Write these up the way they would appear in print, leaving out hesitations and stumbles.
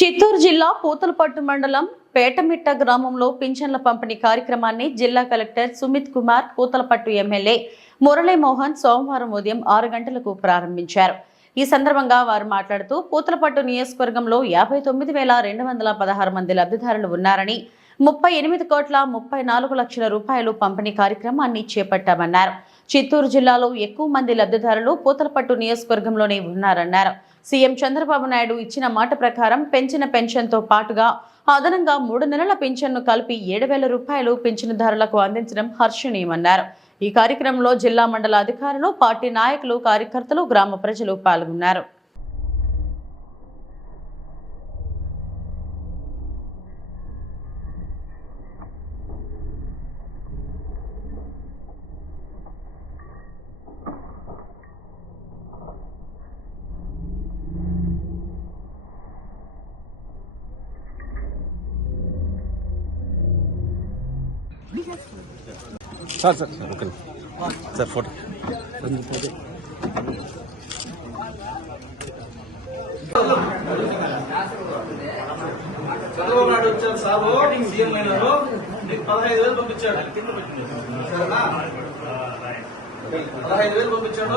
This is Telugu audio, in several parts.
చిత్తూరు జిల్లా పూతలపట్టు మండలం పేటమిట్ట గ్రామంలో పింఛన్ల పంపిణీ కార్యక్రమాన్ని జిల్లా కలెక్టర్ సుమిత్ కుమార్, పూతలపట్టు ఎమ్మెల్యే మురళీమోహన్ సోమవారం ఉదయం 6 గంటలకు ప్రారంభించారు. ఈ సందర్భంగా వారు మాట్లాడుతూ పూతలపట్టు నియోజకవర్గంలో 59,216 మంది లబ్ధిదారులు ఉన్నారని 38,34,00,000 రూపాయలు పంపిణీ కార్యక్రమాన్ని చేపట్టామన్నారు. చిత్తూరు జిల్లాలో ఎక్కువ మంది లబ్ధిదారులు పూతలపట్టు నియోజకవర్గంలోనే ఉన్నారన్నారు. సీఎం చంద్రబాబు నాయుడు ఇచ్చిన మాట ప్రకారం పెంచిన పెన్షన్తో పాటుగా అదనంగా 3 నెలల పింఛన్ను కలిపి 7,000 రూపాయలు పింఛనుదారులకు అందించడం హర్షణీయమన్నారు. ఈ కార్యక్రమంలో జిల్లా మండల అధికారులు, పార్టీ నాయకులు, కార్యకర్తలు, గ్రామ ప్రజలు పాల్గొన్నారు. Sir okay sir photo Chandrababu Naidu వచ్చారు సార్, సీఎం అయినారు, నీకు 15,000 పంపించాడు. సరేనా, 15,000 పంపించాడు.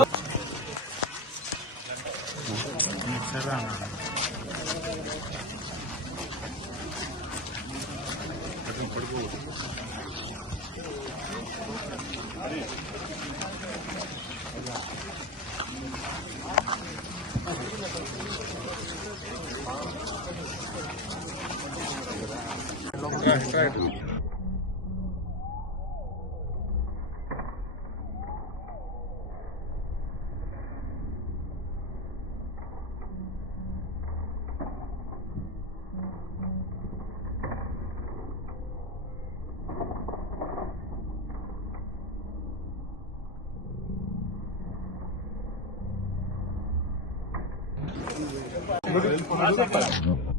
Good.